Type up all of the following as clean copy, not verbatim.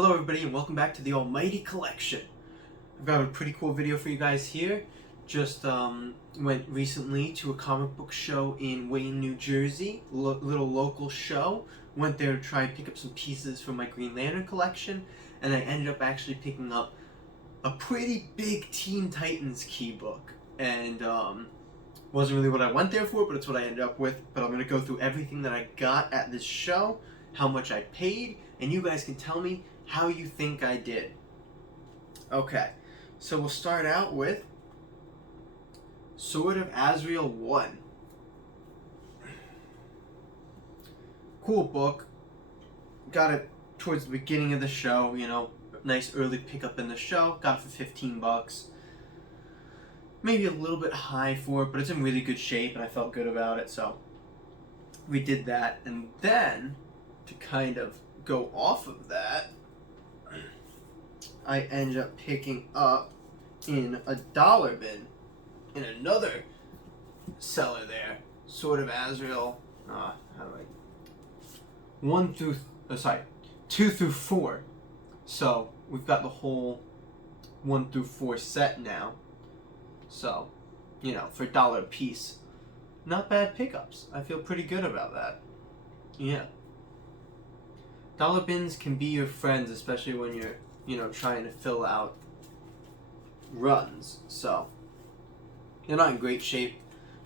Hello everybody and welcome back to the Almighty Collection. I've got a pretty cool video for you guys here. Just went recently to a comic book show in Wayne, New Jersey. Little local show. Went there to try and pick up some pieces from my Green Lantern collection. And I ended up actually picking up a pretty big Teen Titans key book. And wasn't really what I went there for, but it's what I ended up with. But I'm going to go through everything that I got at this show, how much I paid, and you guys can tell me how you think I did. Okay, so we'll start out with Sword of Azrael 1. Cool book. Got it towards the beginning of the show, nice early pickup in the show. Got it for $15. Maybe a little bit high for it, but it's in really good shape and I felt good about it, so we did that. And then, to kind of go off of that, I ended up picking up in a dollar bin in another seller there, Sword of Azrael, 2 through 4. So we've got the whole 1 through 4 set now. So, for $1 a piece, not bad pickups. I feel pretty good about that. Yeah. Dollar bins can be your friends, especially when you're trying to fill out runs. So they're not in great shape,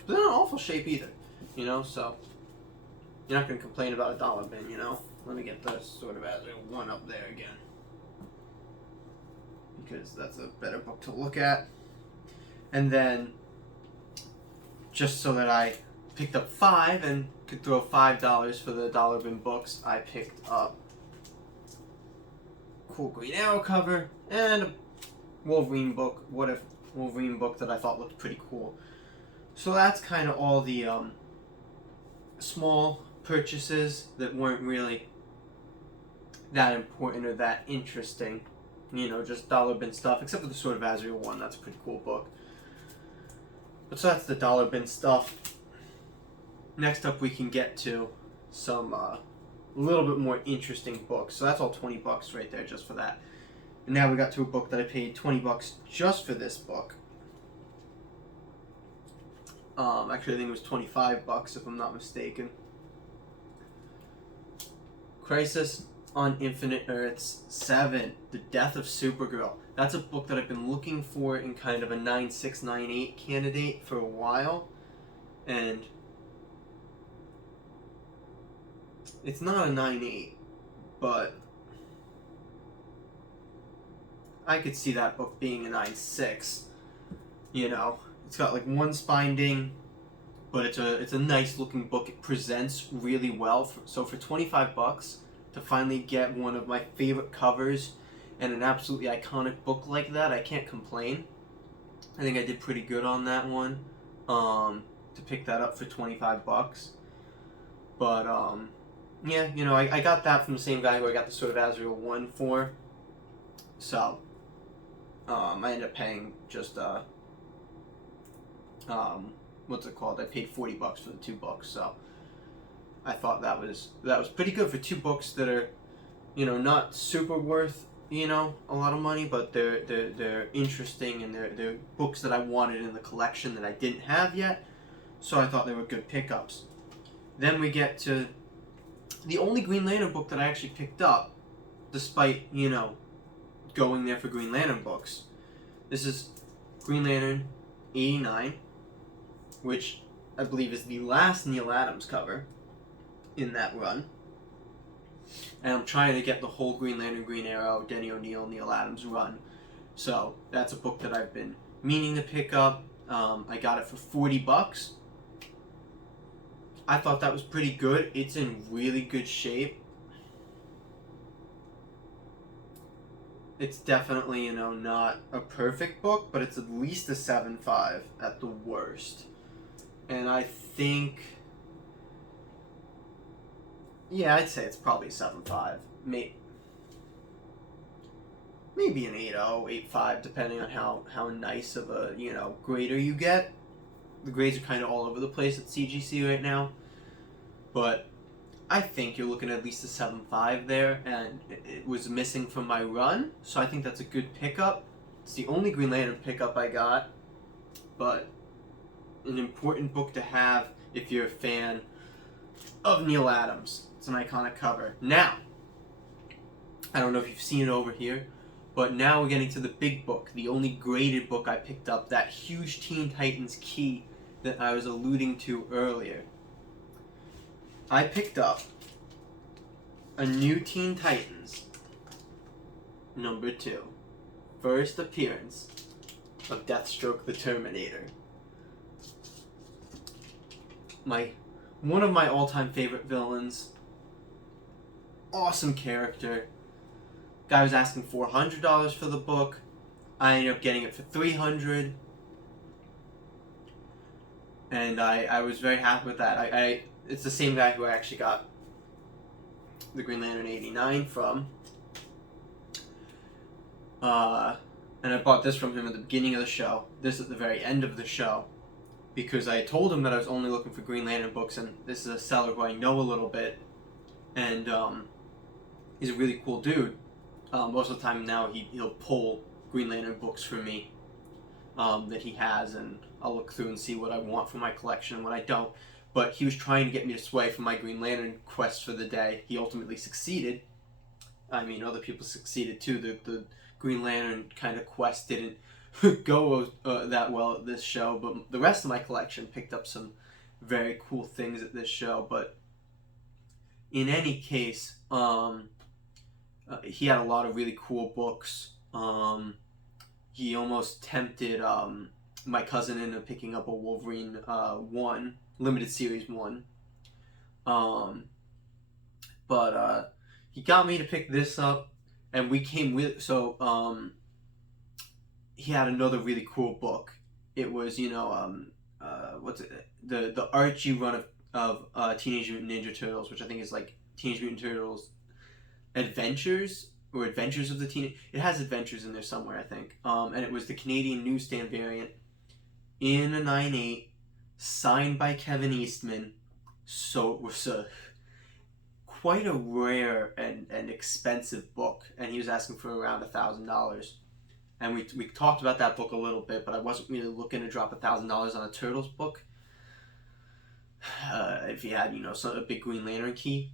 but they're not in awful shape either. So you're not going to complain about a dollar bin. Let me get the Sword of Azrael 1 up there again, because that's a better book to look at. And then, just so that I picked up 5 and could throw $5 for the dollar bin books, I picked up cool Green Arrow cover and a Wolverine book. Wolverine book that I thought looked pretty cool. So that's kind of all the small purchases that weren't really that important or that interesting. Just dollar bin stuff, except for the Sword of Azrael 1. That's a pretty cool book. But so that's the dollar bin stuff. Next up, we can get to some little bit more interesting books. So that's all $20 right there just for that. And now we got to a book that I paid $20 just for this book. Actually, I think it was $25 if I'm not mistaken. Crisis on Infinite Earths 7, The Death of Supergirl. That's a book that I've been looking for in kind of a 9.6, 9.8 candidate for a while. And it's not a 9.8, but I could see that book being a 9.6. It's got like one spinding, but it's a nice looking book. It presents really well. So for $25 to finally get one of my favorite covers and an absolutely iconic book like that, I can't complain. I think I did pretty good on that one to pick that up for $25. But yeah, I got that from the same guy who I got the Sword of Azrael 1 for. So I ended up paying just what's it called? I paid $40 for the 2 books. So I thought that was pretty good for 2 books that are, not super worth, a lot of money, but they're interesting and they're books that I wanted in the collection that I didn't have yet. So I thought they were good pickups. Then we get to the only Green Lantern book that I actually picked up, despite, going there for Green Lantern books. This is Green Lantern 89, which I believe is the last Neil Adams cover in that run. And I'm trying to get the whole Green Lantern, Green Arrow, Denny O'Neil, Neil Adams run. So that's a book that I've been meaning to pick up. I got it for $40. I thought that was pretty good. It's in really good shape. It's definitely, not a perfect book, but it's at least a 7.5 at the worst. And I think, yeah, I'd say it's probably a 7.5. Maybe an 8.0, 8.5, depending on how nice of a, grader you get. The grades are kind of all over the place at CGC right now. But I think you're looking at least a 7.5 there, and it was missing from my run, so I think that's a good pickup. It's the only Green Lantern pickup I got, but an important book to have if you're a fan of Neil Adams. It's an iconic cover. Now, I don't know if you've seen it over here, but now we're getting to the big book, the only graded book I picked up, that huge Teen Titans key that I was alluding to earlier. I picked up a new Teen Titans, number 2. First appearance of Deathstroke the Terminator. One of my all-time favorite villains. Awesome character. Guy was asking $400 for the book. I ended up getting it for $300. And I was very happy with that. It's the same guy who I actually got the Green Lantern 89 from. And I bought this from him at the beginning of the show. This at the very end of the show. Because I told him that I was only looking for Green Lantern books, and this is a seller who I know a little bit. And he's a really cool dude. Most of the time now he'll pull Green Lantern books for me that he has, and I'll look through and see what I want for my collection and what I don't. But he was trying to get me to sway for my Green Lantern quest for the day. He ultimately succeeded. I mean, other people succeeded too. The Green Lantern kind of quest didn't go that well at this show, but the rest of my collection picked up some very cool things at this show. But in any case, he had a lot of really cool books. He almost tempted my cousin into picking up a Wolverine 1, limited series 1. But he got me to pick this up, and we came with, so he had another really cool book. It was, what's it, the Archie run of Teenage Mutant Ninja Turtles, which I think is like Teenage Mutant Turtles Adventures, or Adventures of the Teenage... It has Adventures in there somewhere, I think. And it was the Canadian newsstand variant in a 9.8, signed by Kevin Eastman. So it was quite a rare and expensive book, and he was asking for around $1,000. And we talked about that book a little bit, but I wasn't really looking to drop $1,000 on a Turtles book. If you had, a big Green Lantern key.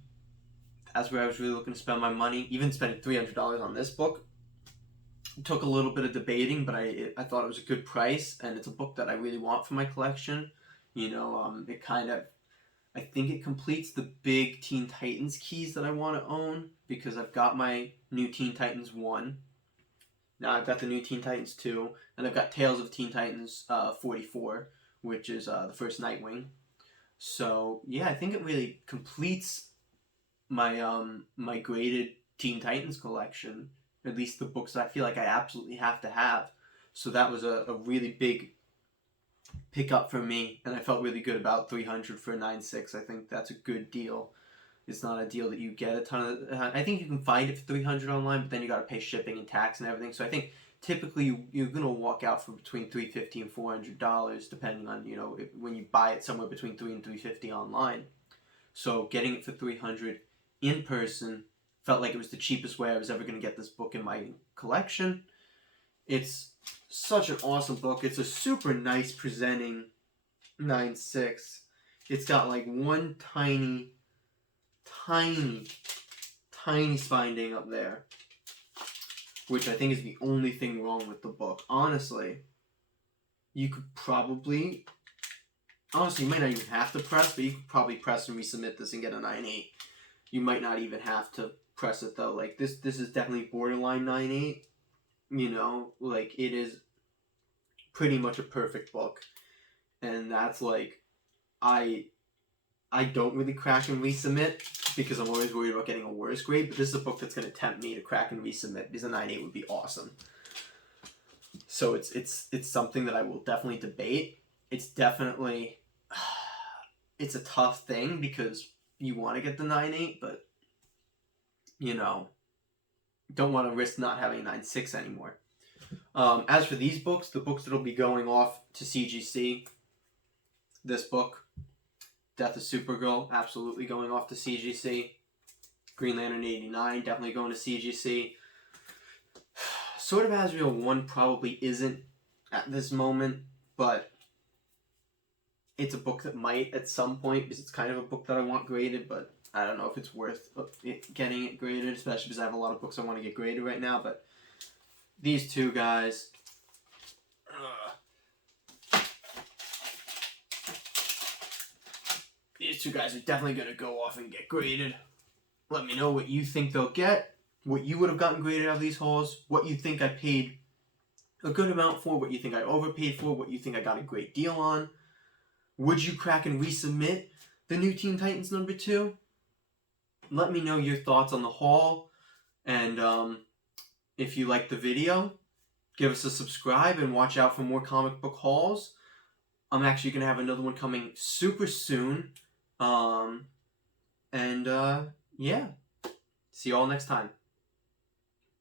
That's where I was really looking to spend my money. Even spending $300 on this book took a little bit of debating, but I thought it was a good price, and it's a book that I really want for my collection. It kind of, I think it completes the big Teen Titans keys that I want to own, because I've got my new Teen Titans 1. Now I've got the new Teen Titans 2, and I've got Tales of Teen Titans 44, which is the first Nightwing. So yeah, I think it really completes my my graded Teen Titans collection, at least the books that I feel like I absolutely have to have. So that was a really big pickup for me, and I felt really good about $300 for a 9.6. I think that's a good deal. It's not a deal that you get a ton of. I think you can find it for $300 online, but then you got to pay shipping and tax and everything. So I think typically you're gonna walk out for between $350 and $400, depending on when you buy it, somewhere between $300 and $350 online. So getting it for $300 in person felt like it was the cheapest way I was ever going to get this book in my collection. It's such an awesome book. It's a super nice presenting 9.6. It's got like one tiny spinding up there, which I think is the only thing wrong with the book. Honestly, you might not even have to press, but you could probably press and resubmit this and get a 9.8. You might not even have to press it though. Like this is definitely borderline 9.8. Like it is pretty much a perfect book. And that's like, I don't really crack and resubmit because I'm always worried about getting a worse grade, but this is a book that's going to tempt me to crack and resubmit because a 9.8 would be awesome. So it's something that I will definitely debate. It's definitely, it's a tough thing because you want to get the 9.8, but don't want to risk not having a 9.6 anymore. As for these books, the books that'll be going off to CGC, this book, Death of Supergirl, absolutely going off to CGC. Green Lantern 89, definitely going to CGC. Sword of Azrael 1 probably isn't at this moment, but it's a book that might at some point, because it's kind of a book that I want graded, but I don't know if it's worth getting it graded, especially because I have a lot of books I want to get graded right now. But these two guys, are definitely going to go off and get graded. Let me know what you think they'll get, what you would have gotten graded out of these hauls, what you think I paid a good amount for, what you think I overpaid for, what you think I got a great deal on. Would you crack and resubmit the new Teen Titans number 2? Let me know your thoughts on the haul, and if you liked the video, give us a subscribe and watch out for more comic book hauls. I'm actually going to have another one coming super soon, yeah, see you all next time.